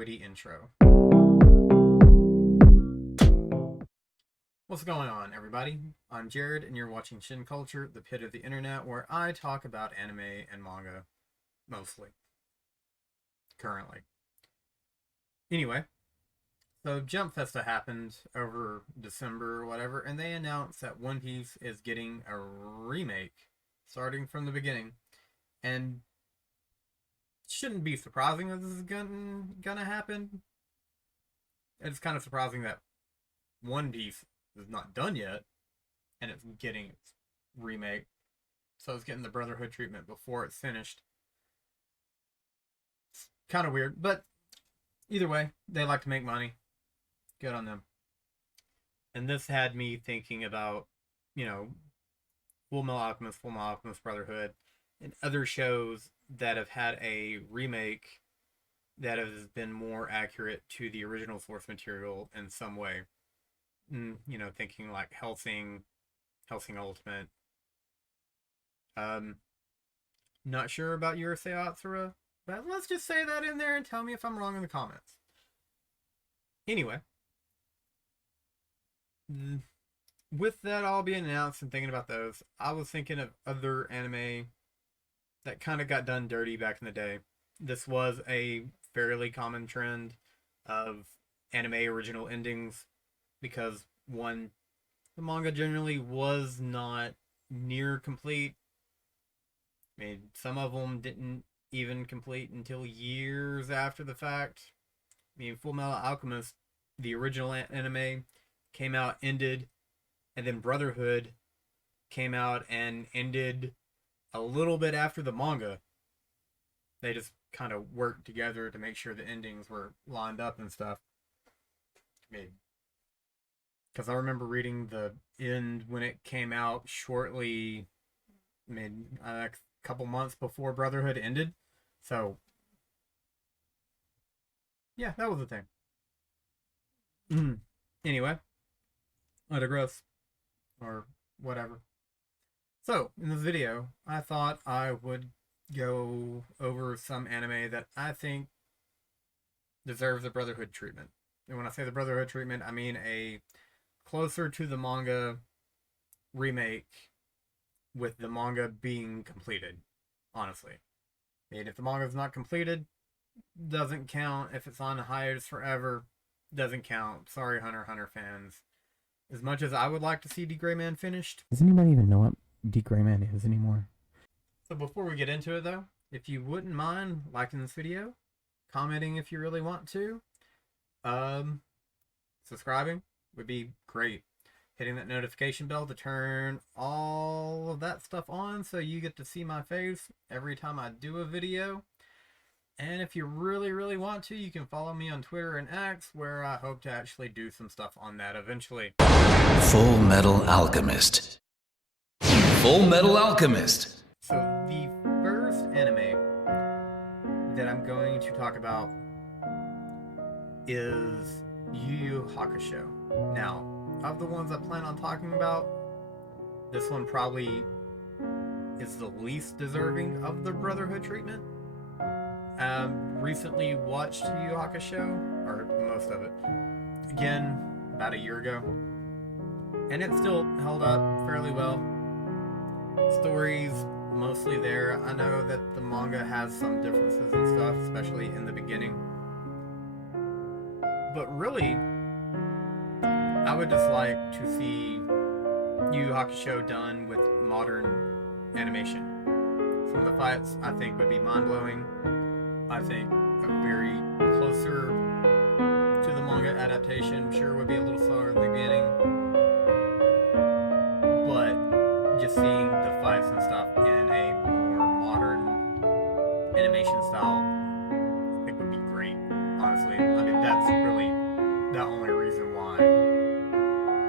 witty intro. What's going on, everybody? I'm Jared, and you're watching Shin Culture, the pit of the internet, where I talk about anime and manga, mostly. Currently. Anyway, so Jump Festa happened over December or whatever, and they announced that One Piece is getting a remake, starting from the beginning. And shouldn't be surprising that this is gonna happen. It's kind of surprising that One Piece is not done yet, and it's getting its remake. So it's getting the Brotherhood treatment before it's finished. It's kind of weird, but either way, they like to make money. Good on them. And this had me thinking about, Full Metal Alchemist Brotherhood, and other shows that have had a remake that has been more accurate to the original source material in some way. Thinking like Hellsing Ultimate. Not sure about Urusei Yatsura, but let's just say that in there and tell me if I'm wrong in the comments. Anyway, with that all being announced and thinking about those, I was thinking of other anime that kind of got done dirty back in the day. This was a fairly common trend of anime original endings because, one, the manga generally was not near complete. I mean, some of them didn't even complete until years after the fact. I mean, Full Metal Alchemist, the original anime, came out, ended, and then Brotherhood came out and ended a little bit after the manga. They just kind of worked together to make sure the endings were lined up and stuff. Because I remember reading the end when it came out shortly, a couple months before Brotherhood ended. So, yeah, that was the thing. Anyway, I digress. Or whatever. So, in this video, I thought I would go over some anime that I think deserves a Brotherhood treatment. And when I say the Brotherhood treatment, I mean a closer to the manga remake with the manga being completed, honestly. I mean, if the manga's not completed, doesn't count. If it's on hiatus forever, doesn't count. Sorry, Hunter x Hunter fans. As much as I would like to see D. Gray Man finished. Does anybody even know what D. Gray Man is anymore? So before we get into it though, if you wouldn't mind liking this video, commenting if you really want to, subscribing would be great. Hitting that notification bell to turn all of that stuff on so you get to see my face every time I do a video. And if you really, really want to, you can follow me on Twitter and X, where I hope to actually do some stuff on that eventually. Full Metal Alchemist. Full Metal Alchemist. So the first anime that I'm going to talk about is Yu Yu Hakusho. Now, of the ones I plan on talking about, this one probably is the least deserving of the Brotherhood treatment. Recently watched Yu Yu Hakusho, or most of it, again, about a year ago. And it still held up fairly well. Story's mostly there. I know that the manga has some differences and stuff, especially in the beginning. But really, I would just like to see Yu Yu Hakusho done with modern animation. Some of the fights I think would be mind-blowing. I think a very closer to the manga adaptation sure would be a little slower in the beginning. But just seeing the fights and stuff in a more modern animation style, I think would be great, honestly. I mean, that's really the only reason why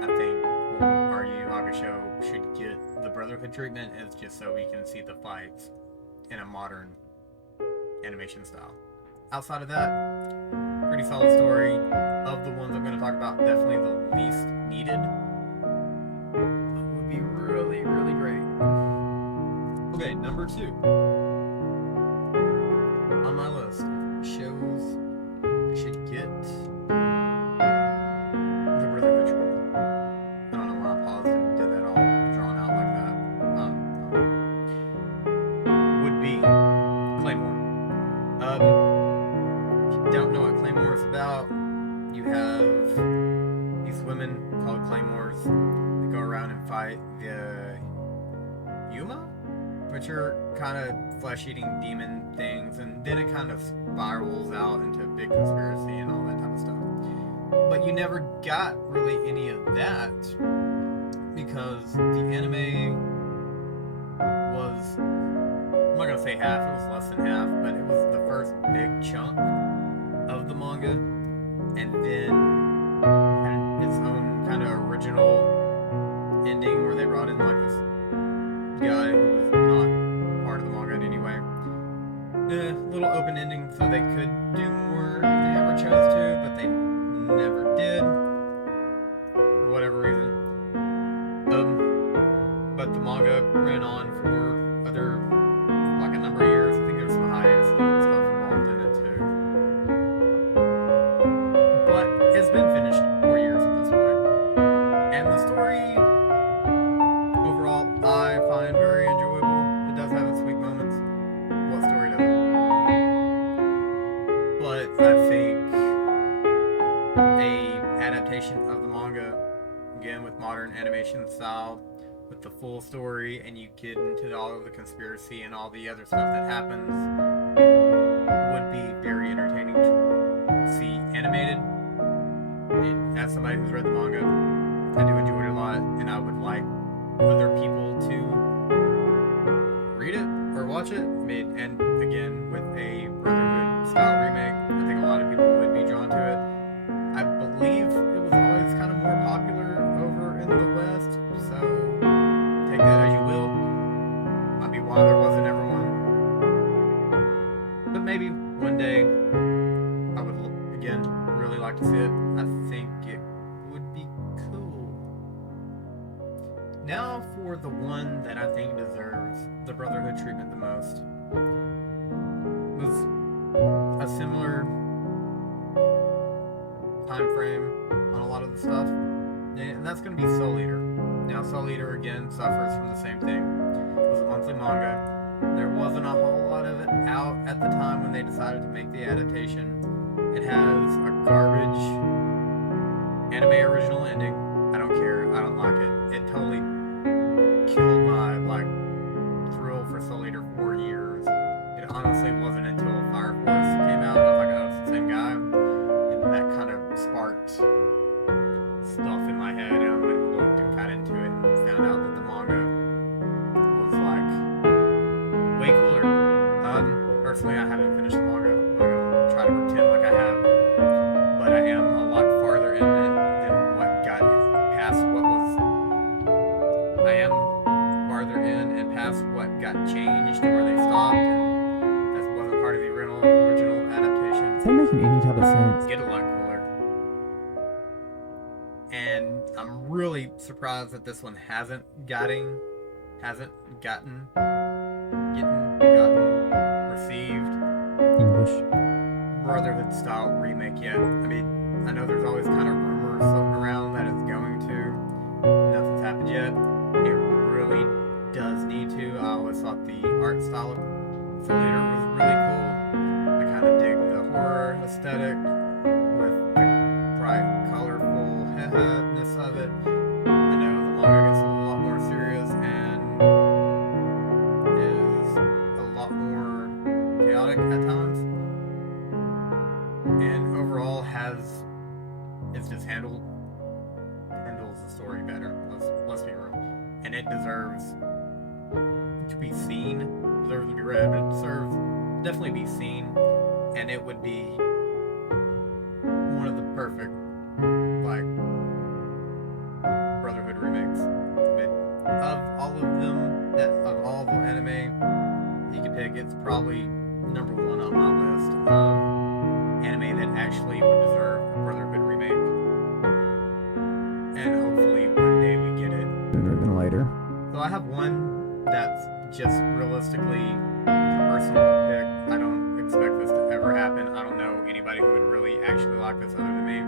I think our Yu Yu Hakusho should get the Brotherhood treatment, is just so we can see the fights in a modern animation style. Outside of that, pretty solid story. Of the ones I'm going to talk about, definitely the least needed. But would be really, really great. Okay, number 2 on my list of don't know what Claymore is about, you have these women called Claymores that go around and fight the Yuma, which are kind of flesh-eating demon things, and then it kind of spirals out into a big conspiracy and all that type of stuff. But you never got really any of that because the anime was, I'm not gonna say half, it was less than half, but it was the first big chunk of the manga, and then had its own kind of original ending where they brought in like this guy who was not part of the manga in any way. Little open ending so they could do more if they ever chose to, but they never did for whatever reason. But the manga ran on for other, like, a number of years. I think there was some hiatus and stuff involved in it too. But it's been finished 4 years at this point. And the story overall I find very enjoyable. It does have its sweet moments. What story doesn't? But I think a adaptation of the manga, again with modern animation style, with the full story, and you get into all of the conspiracy and all the other stuff that happens, would be very entertaining to see animated. And as somebody who's read the manga, I do enjoy it a lot, and I would like other people to read it or watch it. I mean, and again, with a Brotherhood style remake, I think a lot of people would be drawn to it. I believe it was always kind of more popular over in the West, so take that as you will. Might be why there wasn't ever one. But maybe one day I would, again, really like to see it. I think it would be cool. Now for the one that I think deserves the Brotherhood treatment the most. It was a similar time frame on a lot of the stuff, and that's going to be Soul Eater. Now, Soul Eater again suffers from the same thing. It was a monthly manga. There wasn't a whole lot of it out at the time when they decided to make the adaptation. It has a garbage anime original ending. I don't care. I don't like it. It totally killed my thrill for Soul Eater for 4 years. It honestly wasn't until Fire Force came out and I was like, oh, it's the same guy. That kind of sparked stuff in my head, and I went and looked and got into it and found out that the manga was way cooler. Personally, I haven't finished the manga. I'm not gonna try to pretend like I have, but I am a lot farther in it than what got past what was. I am farther in and past what got changed to where they stopped, and that wasn't part of the original adaptation. Is that making any type of sense? Get a lot cooler. And I'm really surprised that this one hasn't gotten received English. Brotherhood style remake yet. I mean, I know there's always kind of rumors floating around that it's going to. Nothing's happened yet. It really does need to. I always thought the art style of Soul Eater was really cool. I kind of dig the horror aesthetic with the bright, colorful ness of it. I know the manga gets a lot more serious and is a lot more chaotic at times, and overall it's just handles the story better. Let's be real, and it deserves to be seen. It deserves to be read, but it deserves definitely be seen, and it would be one of the perfect Brotherhood remakes. Of all of them, of all the anime you could pick, it's probably number one on my list of anime that actually would deserve a Brotherhood remake. And hopefully one day we get it Sooner than later. So I have one that's just realistically a personal pick. I don't expect this to ever happen. I don't know anybody who would really actually like this other than me.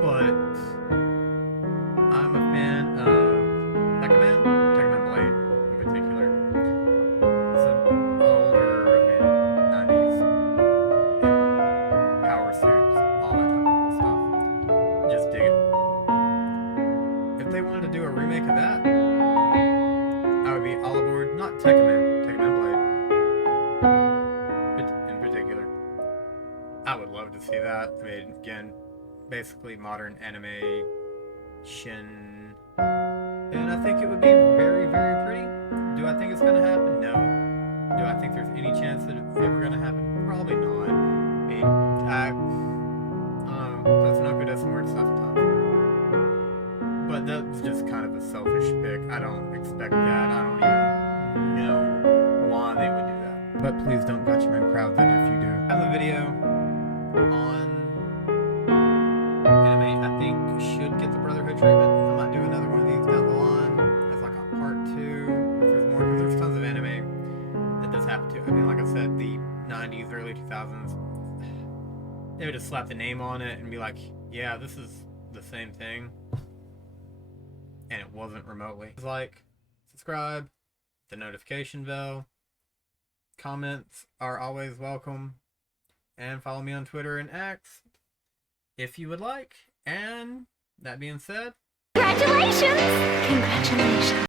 But I'm a fan of Tekkaman Blade in particular. It's an older, 90s I would love to see that. I mean, again, basically modern animation. And I think it would be very, very pretty. Do I think it's going to happen? No. Do I think there's any chance that it's ever going to happen? Probably not. I mean, I don't know. Tatsunoko does some weird stuff at times. But that's just kind of a selfish pick. I don't expect that. I don't even know why they would do that. But please don't document crowds it if you do. I have a video on anime I think should get the Brotherhood treatment. I might do another one of these down the line as like a part 2 if there's more, because there's tons of anime that does happen too. I mean, like I said, the 90s, early 2000s, they would just slap the name on it and be like, yeah, this is the same thing, and it wasn't remotely. Like, subscribe, the notification bell, comments are always welcome, and follow me on Twitter and X if you would like. And that being said, Congratulations! Congratulations.